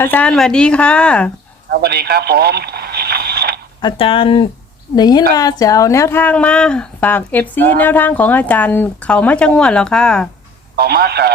อาจารย์สวัสดีค่ะ ครับสวัสดีครับผมอาจารย์ได้ยินว่าจะเอาแนวทางมาฝากเอฟซีแนวทางของอาจารย์เขามาจังหวัดแล้วค่ะ ต่อมากกับ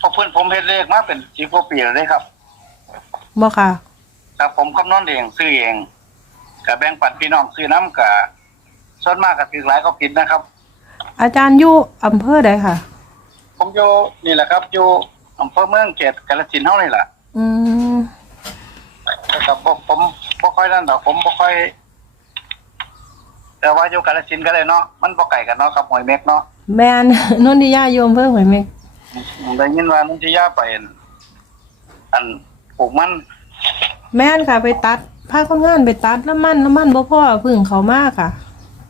พวกเพื่อนผมเฮ็ดเลขมาเป็นสิบกว่าปีแล้วเลยครับ บ่ค่ะ ครับผมคำนวณเองซื้อเองกับแบ่งปันพี่น้องซื้อน้ำกับส่วนมากกับถือหลายก็ผิดนะครับ อาจารย์อยู่อำเภอใดค่ะ ผมอยู่นี่แหละครับอยู่อำเภอเมืองเขตกาฬสินธุ์เฮานี่แหละอืม แต่กับผมผมบ่ค่อยนั่นดอกผมบ่ค่อย แต่ว่าอยู่กาฬสินธุ์ก็ได้เนาะมันบ่ไกลกันเนาะครับหอยเม็กเนาะแมนนนทิยาโยมเพิ่งหวยเมกได้ยินว่านุ่นที่ย่าไปอันปลูกมันแม่นค่ะ ไปตัดพาคนงานไปตัดน้ำมันน้ำมันบ่พอพึ่งเขามากค่ะ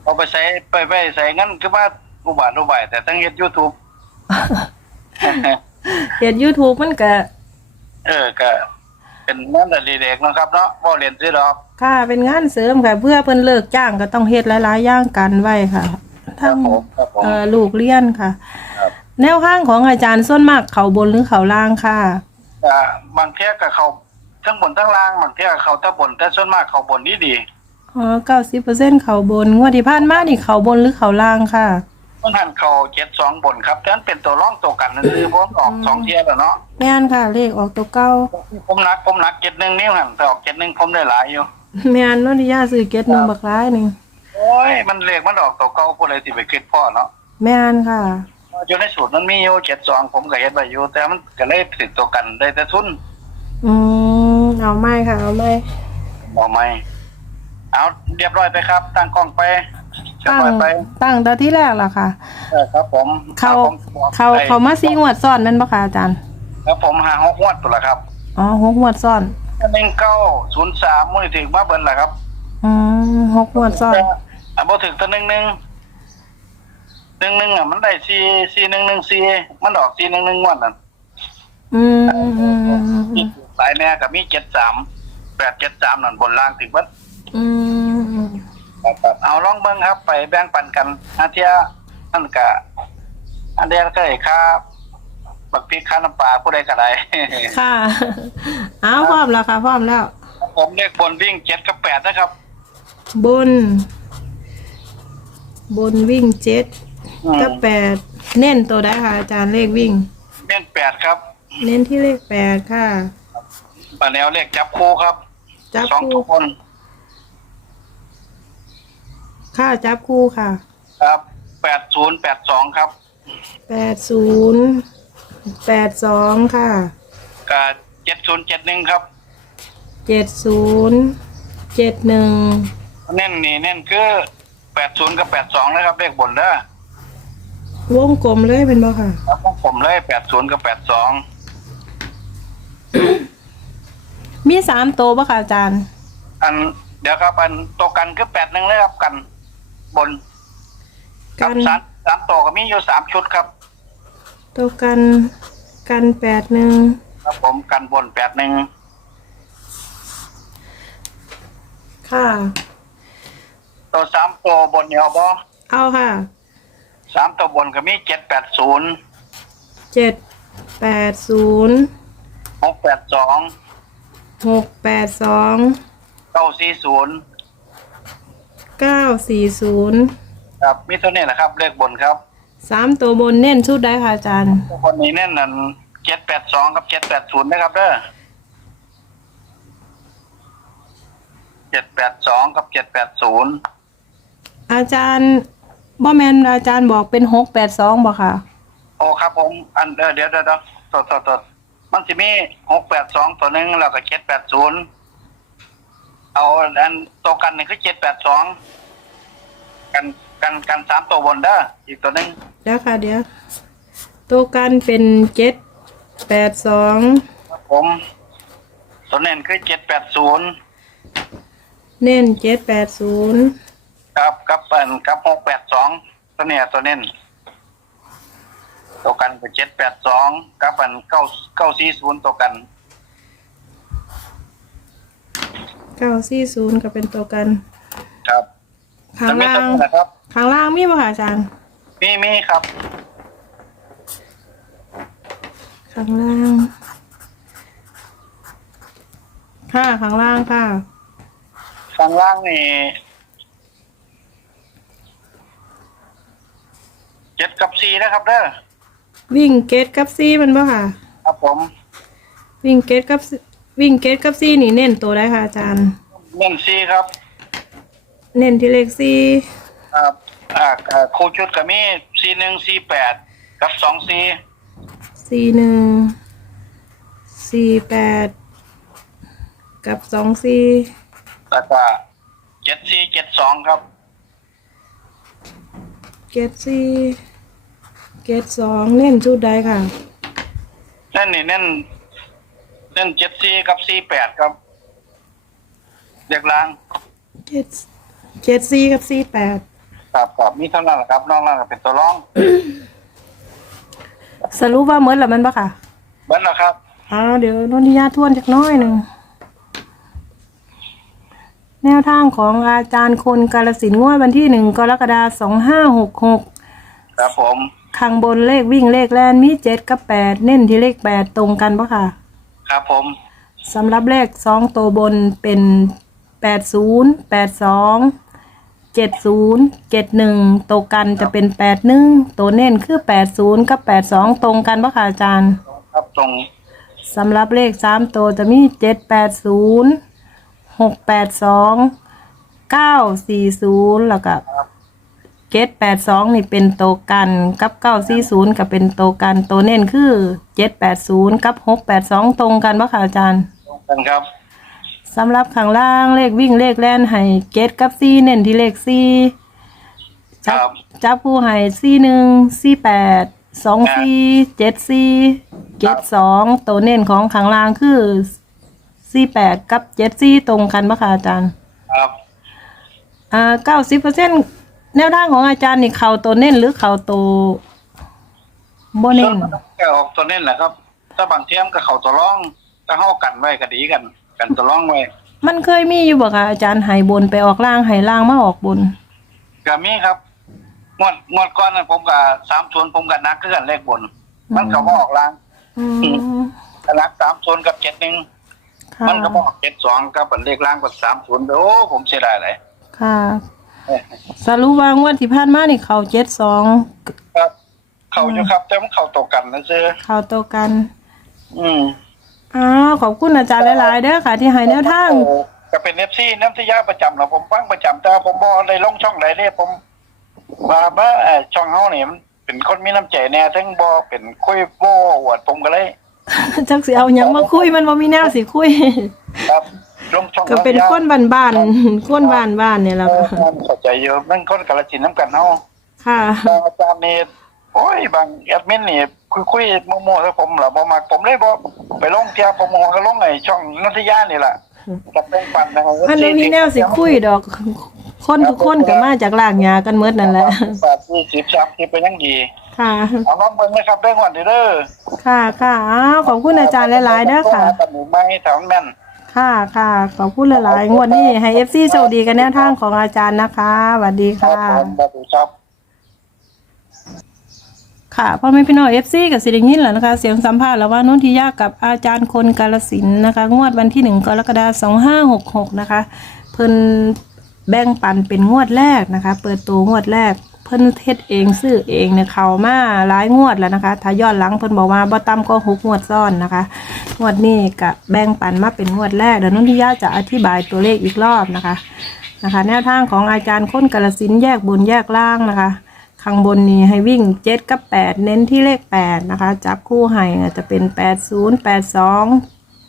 เอาไปใช้ไปไปใส่เงินคือว่าอุบาทอุบายแต่ตั้งเฮ็ด YouTube เห็น YouTube มันก็ เออก็ เป็นงานอดิเรกเนาะครับเนาะบ่เรียนซื้อดอกค่ะเป็นงานเสริมค่ะ เพื่อเพิ่นเลิกจ้างก็ต้องเฮ็ดหลาย ๆ อย่างกันไว้ค่ะครัทั้บงผมครับผม เอ่อลูกเรียนค่ะ ครับ แนวข้างของอาจารย์ส่วนมากเขาบนหรือเขาล่างค่ะ อ่าบางเที่ยก็เขาทั้งบนทั้งล่างบางเที่ยก็เขาทั้งบนแต่ส่วนมากเขาบนนี่ดีอ๋อเก้าสิบเปอร์เซ็นเขาบน งวดที่ผ่านมานี่เขาบนหรือเขาล่างค่ะ มันหันเขา72บนครับแต่นั้นเป็นตัวร่องตัวกันนั่นคือผมออกสองเที่ยแล้วเนาะแม่นค่ะ เลขออกตัวเก้าผมนักผมนัก71นิ้วหันแต่ออก71ผมได้หลายอยู่แม่นนนทิยาซื้อเก็ตหนึ่งบักร้ายหนึ่งโอ้ยมันเลขมันออกตัวเก่าผู้ใดสิไปคิดพ่อเนาะแม่นค่ะอยู่ในสูตรมันมีอยู่72ผมก็เฮ็ดไว้อยู่ แต่มันก็เลยติดตัวกันได้แต่ทุนอืมเอาไม่ค่ะเอาไม่บ่ไหมเอาเรียบร้อยไปครับตั้งกล้องไป เรียบตั้งร้อยไปตั้งแต่ที่แรกล่ะค่ะ เออครับผมเขาครับผมเขาเขามาซีงวดซ้อนแม่นปะคะอาจารย์ ครับผมหาหกงวดตัวละครับอ๋อหกงวดซ้อน หนึ่งเก้าศูนย์สามมือถึงมาเบิ้ลละครับอืมหกงวดซ้อน อะบ่ถึงตัวหนึ่งหนึ่งหนึ่งหนึ่งอะมันได้สี่สี่หนึ่งหนึ่งสี่มันออกสี่หนึ่งหนึ่งงวดนั่นอืมอืมอืมอืมหลายแน่กับมีเจ็ดสามแปดเจ็ดสามนั่นบนล่างถึงวัดอืมอื มเอาลองเบิ้งครับ ไปแบ่งปันกันอาเทียนั่นกะอันเดียก็ไอ้ค่าบักพริกค่าน้ำปลาผู้ใดก็ได้ ค่ะ เอาพร้อมแล้วค่ะพร้อมแล้ว ผมเลขบนวิ่งเจ็ดกับแปดนะครับ บน บนวิ่งเจ็ดอืม กับแปดเน้นตัวได้ค่ะ อาจารย์เลขวิ่งเล่นแปดครับเน้นที่เลขแปดค่ะปาแนวเลขจับคู่ครับจับสองคู่ ทุกคน ค่ะจับคู่ค่ะครับแปดศูนย์แปดสองครับแปดศูนย์แปดสองค่ะกับเจ็ดศูนย์เจ็ดหนึ่งครับ เจ็ดศูนย์เจ็ดหนึ่งเน้นนี่เน้นคือแปดศูนย์กับแปดสองนะครับเลขบนเด้อวงกลมเลยเป็นบ่ค่ะ ครับของผมเลยแปดศูนย์กับแปดสองมีสามตัวบ่ค่ะอาจารย์ อันเดี๋ยวครับอันตัวกันคือแปดหนึ่งเลยครับกัน บนกักับนสามสามตัวก็มีอยู่สามชุดครับ ตัวกันกันแปดหนึ่งครับผมกันบนแปดหนึ่งค่ะ ตัวสามตัวบนเนี่ยเอาบอเอาค่ะสามตัวบนก็มีเจ็ดแปดศูนย์เจ็ดแปดศูนย์หกแปดสองหกแปดสองเก้าสี่ศูนย์ เก้าสี่ศูนย์ครับมีเท่านี้แหละครับเลขบนครับสามตัวบนเน้นชุดได้ค่ะอาจารย์คนนี้แน่นนั่นเจ็ดแปดสองกับเจ็ดแปดศูนย์นะครับเด้อเจ็ดแปดสองกับเจ็ดแปดศูนย์อาจารย์บ่แมนอาจารย์บอกเป็นหกแปดสองบ่ค่ะ โอ้ครับผมอันเดี๋ยวเดี๋ยวเดี๋ยวเดี๋ยวตัวตัวตัวมันจะมีหกแปดสองตัวหนึ่งแล้วก็เจ็ดแปดศูนย์ เอาอันตัวกันนี่คือเจ็ดแปดสองกันกันกันสามตัวบนเด้ออีกตัวหนึ่งเดี๋ยวค่ะเดี๋ยวตัวกันเป็นเจ็ดแปดสองครับผม ตัวเน้นคือเจ็ดแปดศูนย์เน้นเจ็ดแปดศูนย์ครับกับอันกับหกแปดสองตัวเนี้ยตัวเน้นตัวกันคือเจ็ดแปดสองกับอันเก้าเก้าสี่ศูนย์ตัวกัน เก้าสี่ศูนย์ก็เป็นตัวกันครับข้างจะมีล่าตัวงนี้นะครับข้างล่างมีบ่ค่ะอาจารย์มีมีครับ ข้างล่าง ค่ะข้างล่างค่ะ ข้างล่างนี่เจ็ดกับสี่นะครับเด้อวิ่งเกตกับซีมันบ่ค่ะ ครับผม วิ่งเกตกับ C วิ่งเกตกับซีนี่เน้นตัวได้ค่ะอาจารย์ เน้นสี่ครับเน้นที่เลขซีครับอ่าอ่าครูชุดก็มีสี่หนึ่งสี่แปดกับสองสี่สี่หนึ่งสี่แปดกับสองสี่แล้วก็เจ็ดสี่เจ็ดสองครับเกตซีเกตสองเน้นชุดใดค่ะ นั่นนี่เน้น เน้นเจ็ดสี่กับสี่แปดครับเด็กลางเจ็ดเจ็ดซีกับซีแปดครับครับมีเท่านั้นแหละครับน้องนั่นก็เป็นตัวร้องสรุปว่าเมื่อละมันปะค่ะเบิ้ลนะครับ อ้าวเดี๋ยวนนทิยาทวนจักหน้อยหนึ่ง แนวทางของอาจารย์คนกาลสินธุ์งวดวันที่หนึ่งกรกฎาสองห้าหกหก ครับผม ข้างบนเลขวิ่งเลขแลนมีเจ็ดกับแปดเน้นที่เลขแปดตรงกันปะค่ะ ครับผม สำหรับเลขสองตัวบนเป็นแปดศูนย์แปดสองเจ็ดศูนย์เจ็ดหนึ่งตัวกันจะเป็นแปดหนึ่งตัวเน้นคือแปดศูนย์กับแปดสองตรงกันปะค่ะอาจารย์ครับตรงสำหรับเลขสามตัวจะมีเจ็ดแปดศูนย์หกแปดสองเก้าสี่ศูนย์แล้วก็ เจ็ดแปดสองนี่เป็นตัวกันกับเก้าสี่ศูนย์ก็เป็นตัวกันตัวเน้นคือเจ็ดแปดศูนย์กับหกแปดสองตรงกันปะคะอาจารย์ตรงกันครับสำหรับข้างล่างเลขวิ่งเลขแล่นให้เจ็ดกับสี่เน้นที่เลขสี่คจัรับจับผู้ให้สี่หนึ่งสี่แปดสองสี่เจ็ดสี่เจ็ดสองตัวเน้นของข้างล่างคือสี่แปดกับเจ็ดสี่ตรงกันปะคะอาจารย์ ครับอ่าเก้าสิบเปอร์เซ็น แนวทางของอาจารย์นี่เข่าตัวเน้นหรือเข่าตัวโบเน้นแกออกตัวเน้นแหละครับ ถ้าบางเทียมกับเขาตัวร้องถ้าเข้ากันไว้ก็ดีกัน กันตัวร้องไว้ มันเคยมีอยู่บ่คะอาจารย์ใหายบนไปออกล่างใหายล่างมาออกบนก็มีครับงวดงวดก่อนนะผมกับสามส่วนผมกับนักคือกันเลขบน มันก็บออกลางอืมก็นักสามส่วนกับเจ็ดหนึ่งค่ะมันก็บอกเจ็ดสองกับเลขล่างกับสามส่วนโอ้ผมเสียดายเลยค่ะ สรุปว่างวดที่ผ่านมานี่เขาเจ็ดสองครับ เขาอยู่ครับแต่มันเขาตกกันนะซื้อเขาตัวกัน อืมอ้าวขอบคุณอาจารย์หลายๆเด้อค่ะ ที่ให้แนวทางก็เป็นเอฟซีน้ำทยาประจำเราผมฟังประจำแต่ผมบอได้ลงช่องไหนเนี่ยผมมาบ้าเอ่อช่องเฮาเนี่ยมันเป็นคนมีน้ำใจแน่ทั้งบอเป็นคุยโบ้อวดผมก็เลย จักสิเอาหยังมาคุยมันบ่มีแนวสิคุย ครับ ลงช่องก็เป็นคนบ้านๆคนบ้านๆเนี่ยแหละเออค่ะ เข้าใจอยู่มันคนกาลสินธุ์น้ำกันเฮาค่ะบางอาจารย์นี่โอ้ยบางแอดมินนี่คุยคุยๆโมๆแล้วผมเหรอบ่มักผมเลยบ่ไปลงเที่ยวผมก็ลงไอ้ช่องนัทยานี่แหละกับแป้งปันนะครับมันบ่มีแนวสิคุยดอก คนทุกคนก็มาจากลากหญ้ากันหมดนั่นแหละ บาทยี่สิบสามสิบเป็นยังดีค่ะ เอาน้องเบิ่งนะครับได้งวันนี้เด้อค่ะค่ะอ้าวขอบคุณอาจารย์หลายๆเด้อค่ะ ตัดหนูไม้แถวแม่น ค่ะค่ะขอบคุณหลายๆงวดนี้ให้ FC โชคดีกันแนวทางของอาจารย์นะคะสวัสดีครัค่ะบผมสวัสดีครับ ค่ะพ่อแม่พี่น้อง FC กับสิริยินแหล้วนะคะ เสียงสัมภาษณ์แล้วว่านุ่นทิยากับอาจารย์คนกาลสินธุ์นะคะ งวดวันที่หนึ่งกรกฎาคม2566นะคะ เพิ่นแบ่งปันเป็นงวดแรกนะคะ เปิดตัวงวดแรก เพิ่นเทศเองซื้อเองเนี่ยเขามาหลายงวดแล้วนะคะถ้าย้อนหลังเพิ่นบอกว่าบ่ต่ำก็หกงวดซ้อนนะคะ งวดนี้ก็แบ่งปันมาเป็นงวดแรกเดี๋ยวนุ่นทิยาจะอธิบายตัวเลขอีกรอบนะคะนะคะ แนวทางของอาจารย์ค้นกาลสินแยกบนแยกล่างนะคะข้างบนนี้ให้วิ่งเจ็ดกับแปดเน้นที่เลขแปดนะคะ จับคู่ให้จจะเป็นแปดศูนย์แปดสอง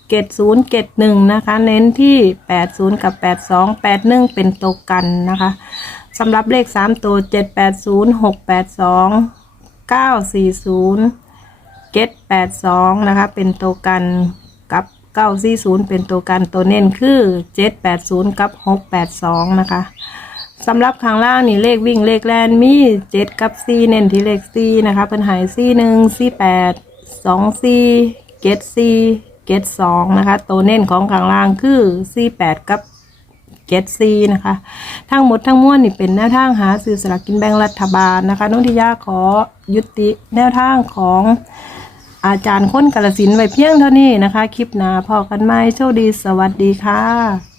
เกตศูนย์เกตหนึ่งนะคะ เน้นที่แปดศูนย์กับแปดสองแปดหนึ่งเป็นตัวกันนะคะ สำหรับเลขสามตัวเจ็ดแปดศูนย์หกแปดสองเก้าสี่ศูนย์เกตแปดสองนะคะ เป็นตัวกันกับเก้าสี่ศูนย์เป็นตัวกันตัวเน้นคือเจ็ดแปดศูนย์กับหกแปดสองนะคะสำหรับข้างล่างนี่เลขวิ่งเลขแลนมีเจ็ดกับสี่เน้นที่เลขสี่นะคะเป็นหายสี่หนึ่งสี่แปดสองสี่เกตสี่เกตสองนะคะ ตัวเน้นของข้างล่างคือสี่แปดกับ เกตซีนะคะทั้งหมดทั้งมวลนี่เป็นแนวทางหาซื้อสลากกินแบ่งรัฐบาลนะคะนุ่นทิยาขอยุติแนวทางของอาจารย์ค้นกาลสินไว้เพียงเท่านี้นะคะ คลิปหน้าพอกันไหมโชคดีสวัสดีค่ะ